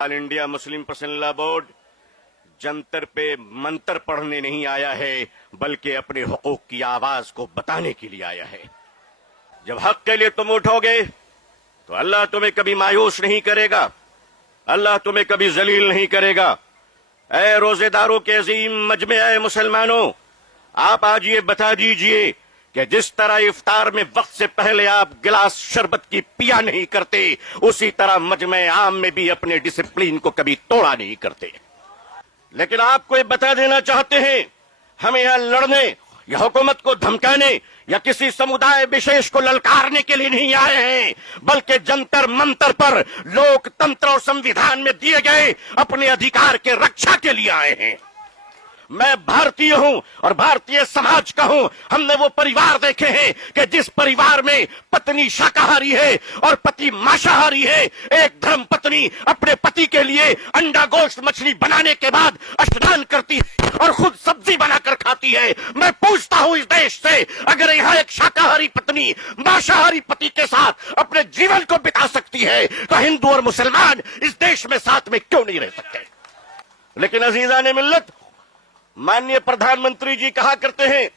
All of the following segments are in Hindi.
All India Muslim personal law board Jantar पे मंतर पढ़ने नहीं आया है, बल्कि अपने हुकूक की आवाज को बताने के लिए आया है। जब हक के लिए तुम उठोगे तो अल्लाह तुम्हें कभी मायूस नहीं करेगा, अल्लाह तुम्हें कभी जलील नहीं करेगा। ऐ रोजेदारों के अजीम मजमे ऐ मुसलमानों, आप आज ये बता दीजिए कि जिस तरह इफ्तार में वक्त से पहले आप गिलास शरबत की पिया नहीं करते, उसी तरह मजमे आम में भी अपने डिसिप्लिन को कभी तोड़ा नहीं करते। लेकिन आपको ये बता देना चाहते हैं, हमें यहां लड़ने या हुकूमत को धमकाने या किसी समुदाय विशेष को ललकारने के लिए नहीं आए हैं, बल्कि जंतर मंतर पर लोकतंत्र और संविधान में दिए गए अपने अधिकार के रक्षा के लिए आए हैं। मैं भारतीय हूं और भारतीय समाज का हूं। हमने वो परिवार देखे हैं कि जिस परिवार में पत्नी शाकाहारी है और पति मांसाहारी है, एक धर्म पत्नी अपने पति के लिए अंडा गोश्त मछली बनाने के बाद स्नान करती है और खुद सब्जी बनाकर खाती है। मैं पूछता हूं इस देश से, अगर यहां एक शाकाहारी पत्नी मांसाहारी पति के साथ अपने जीवन को बिता सकती है, तो हिंदू और मुसलमान इस देश में साथ में क्यों नहीं रह सकते? लेकिन अजीजान मिल्लत, माननीय प्रधानमंत्री जी कहा करते हैं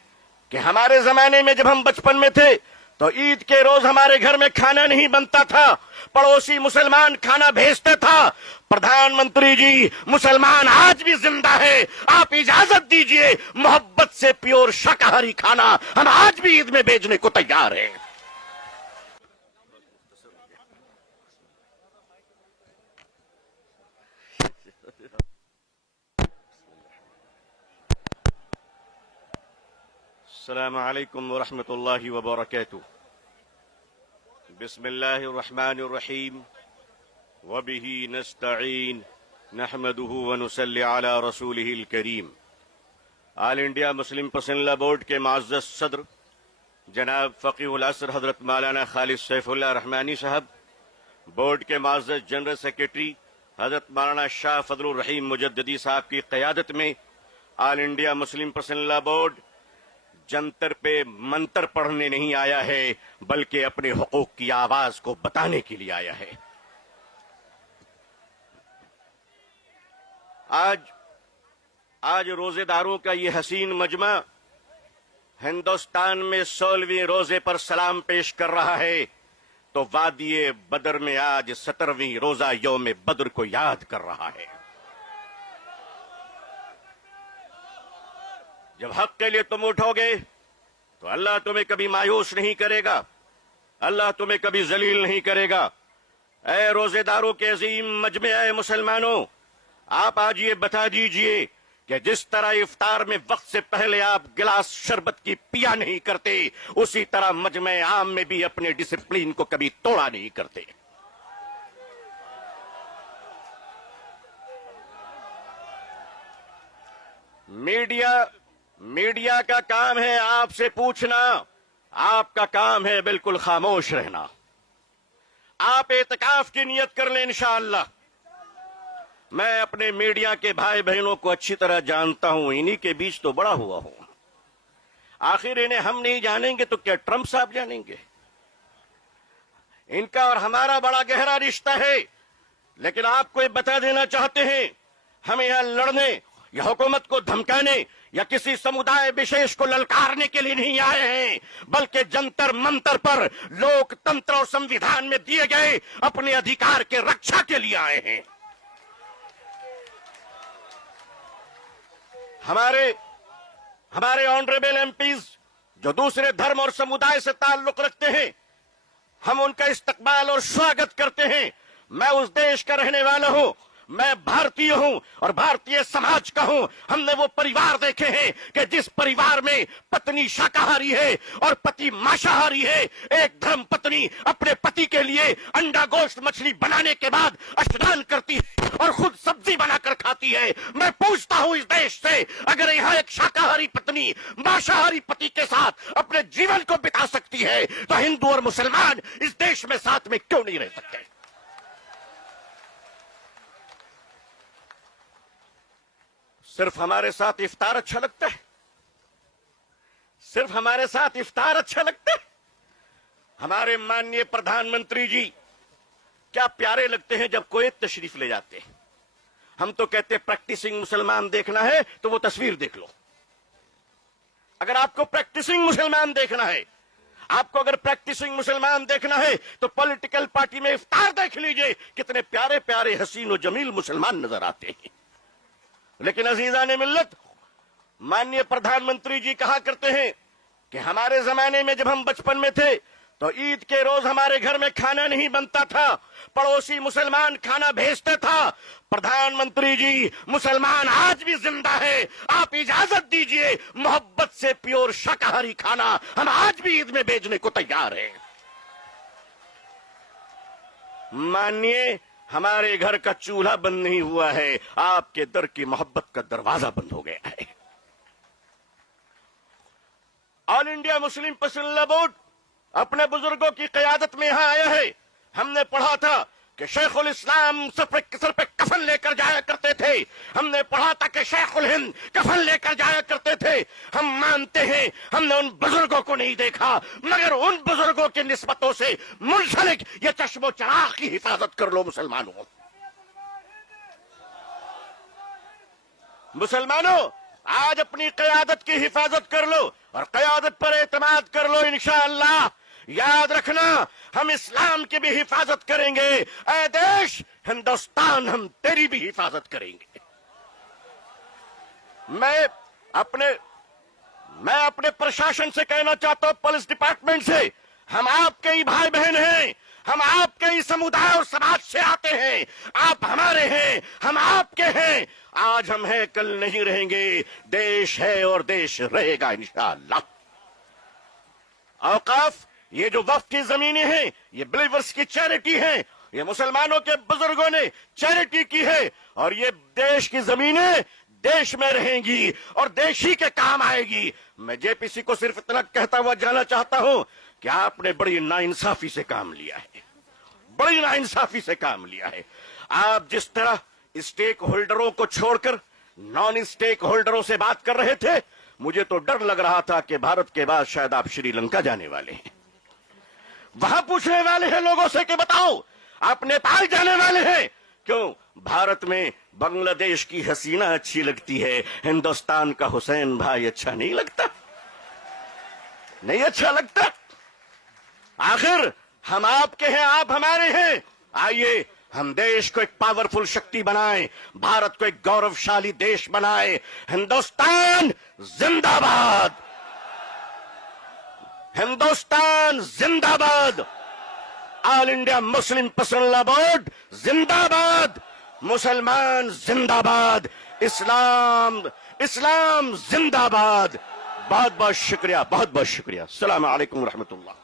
कि हमारे जमाने में जब हम बचपन में थे तो ईद के रोज हमारे घर में खाना नहीं बनता था, पड़ोसी मुसलमान खाना भेजता था। प्रधानमंत्री जी, मुसलमान आज भी जिंदा है, आप इजाजत दीजिए, मोहब्बत से प्योर शाकाहारी खाना हम आज भी ईद में भेजने को तैयार हैं। अस्सलामु अलैकुम वरहमतुल्लाहि वबरकातुहू। बिस्मिल्लाहिर्रहमानिर्रहीम वबिही नस्तईन नहमदुहु व नुसल्ली अला रसूलिहिल करीम। All India Muslim personal law board के मुअज़्ज़ज़ सदर जनाब फ़क़ीहुल असर हजरत मौलाना खालिद सैफुल्लाह रहमानी साहब, बोर्ड के मुअज़्ज़ज़ जनरल सेक्रेटरी हजरत मौलाना शाह फजलुर रहीम मुजद्दिदी साहब की क़यादत में all India Muslim personal law board Jantar पे मंतर पढ़ने नहीं आया है, बल्कि अपने हुकूक की आवाज को बताने के लिए आया है। आज रोजेदारों का ये हसीन मजमा हिंदुस्तान में 16वीं रोजे पर सलाम पेश कर रहा है, तो वादिये बदर में आज 17वीं रोजा यौम बद्र को याद कर रहा है। जब हक के लिए तुम उठोगे तो अल्लाह तुम्हें कभी मायूस नहीं करेगा, अल्लाह तुम्हें कभी जलील नहीं करेगा। ऐ रोजेदारों के अजीम मजमे ऐ मुसलमानों, आप आज ये बता दीजिए कि जिस तरह इफ्तार में वक्त से पहले आप गिलास शरबत की पिया नहीं करते, उसी तरह मजमे आम में भी अपने डिसिप्लिन को कभी तोड़ा नहीं करते। मीडिया का काम है आपसे पूछना, आपका काम है बिल्कुल खामोश रहना। आप एतकाफ की नियत कर लें इंशाअल्लाह। मैं अपने मीडिया के भाई बहनों को अच्छी तरह जानता हूं, इन्हीं के बीच तो बड़ा हुआ हूं। आखिर इन्हें हम नहीं जानेंगे तो क्या ट्रंप साहब जानेंगे? इनका और हमारा बड़ा गहरा रिश्ता है। लेकिन आपको ये बता देना चाहते हैं, हमें यहां लड़ने या हुकूमत को धमकाने या किसी समुदाय विशेष को ललकारने के लिए नहीं आए हैं, बल्कि जंतर मंतर पर लोकतंत्र और संविधान में दिए गए अपने अधिकार के रक्षा के लिए आए हैं। हमारे ऑनरेबल एमपीज जो दूसरे धर्म और समुदाय से ताल्लुक रखते हैं, हम उनका इस्तकबाल और स्वागत करते हैं। मैं उस देश का रहने वाला हूं, मैं भारतीय हूं और भारतीय समाज का हूं। हमने वो परिवार देखे हैं कि जिस परिवार में पत्नी शाकाहारी है और पति मांसाहारी है, एक धर्म पत्नी अपने पति के लिए अंडा गोश्त मछली बनाने के बाद स्नान करती है और खुद सब्जी बनाकर खाती है। मैं पूछता हूं इस देश से, अगर यहां एक शाकाहारी पत्नी मांसाहारी पति के साथ अपने जीवन को बिता सकती है, तो हिंदू और मुसलमान इस देश में साथ में क्यों नहीं रह सकते? सिर्फ हमारे साथ इफ्तार अच्छा लगता है? सिर्फ हमारे साथ इफ्तार अच्छा लगता है? हमारे माननीय प्रधानमंत्री जी क्या प्यारे लगते हैं जब कुवैत तशरीफ ले जाते हैं। हम तो कहते हैं प्रैक्टिसिंग मुसलमान देखना है तो वो तस्वीर देख लो। अगर आपको प्रैक्टिसिंग मुसलमान देखना है, आपको अगर प्रैक्टिसिंग मुसलमान देखना है तो पॉलिटिकल पार्टी में इफ्तार देख लीजिए, कितने प्यारे प्यारे हसीन और जमील मुसलमान नजर आते हैं। लेकिन अजीजान मिल्लत, माननीय प्रधानमंत्री जी कहा करते हैं कि हमारे जमाने में जब हम बचपन में थे तो ईद के रोज हमारे घर में खाना नहीं बनता था, पड़ोसी मुसलमान खाना भेजता था। प्रधानमंत्री जी, मुसलमान आज भी जिंदा है, आप इजाजत दीजिए, मोहब्बत से प्योर शाकाहारी खाना हम आज भी ईद में भेजने को तैयार हैं। मानिए, हमारे घर का चूल्हा बंद नहीं हुआ है, आपके दर की मोहब्बत का दरवाजा बंद हो गया है। ऑल इंडिया मुस्लिम पसंदीदा बोर्ड अपने बुजुर्गों की क़यादत में यहां आया है। हमने पढ़ा था कि शेखुल इस्लाम सर पे कफन लेकर जाया करते थे। हमने पढ़ा था कि शेखुल हिंद कफन लेकर जाया करते थे। हम मानते हैं हमने उन बुजुर्गों को नहीं देखा, मगर उन बुजुर्गों की निस्बतों से मुंसलिक ये चश्मो चराग की हिफाजत कर लो मुसलमानों। मुसलमानों, आज अपनी क़यादत की हिफाजत कर लो और क़यादत पर एतमाद कर लो। इंशाअल्लाह याद रखना, हम इस्लाम की भी हिफाजत करेंगे। ऐ देश हिंदुस्तान, हम तेरी भी हिफाजत करेंगे। मैं अपने प्रशासन से कहना चाहता हूं, पुलिस डिपार्टमेंट से, हम आपके ही भाई बहन हैं, हम आपके ही समुदाय और समाज से आते हैं। आप हमारे हैं, हम आपके हैं। आज हम हैं, कल नहीं रहेंगे। देश है और देश रहेगा इंशाअल्लाह। औकाफ, ये जो वक्फ की जमीनें हैं, ये बिलीवर्स की चैरिटी है, ये मुसलमानों के बुजुर्गों ने चैरिटी की है, और ये देश की जमीनें देश में रहेंगी और देश ही के काम आएगी। मैं जेपीसी को सिर्फ इतना कहता हुआ जाना चाहता हूं कि आपने बड़ी नाइंसाफी से काम लिया है, बड़ी नाइंसाफी से काम लिया है। आप जिस तरह स्टेक होल्डरों को छोड़कर नॉन स्टेक होल्डरों से बात कर रहे थे, मुझे तो डर लग रहा था कि भारत के बाद शायद आप श्रीलंका जाने वाले हैं। वहां पूछने वाले हैं लोगों से कि बताओ आप नेपाल जाने वाले हैं क्यों? भारत में बांग्लादेश की हसीना अच्छी लगती है, हिंदुस्तान का हुसैन भाई अच्छा नहीं लगता? नहीं अच्छा लगता? आखिर हम आपके हैं, आप हमारे हैं। आइए हम देश को एक पावरफुल शक्ति बनाएं, भारत को एक गौरवशाली देश बनाएं। हिंदुस्तान जिंदाबाद, हिंदुस्तान जिंदाबाद, ऑल इंडिया मुस्लिम पसंदीदा बोर्ड जिंदाबाद, मुसलमान जिंदाबाद, इस्लाम इस्लाम जिंदाबाद। बहुत बहुत शुक्रिया, बहुत बहुत शुक्रिया। अस्सलाम वालेकुम रहमतुल्लाह।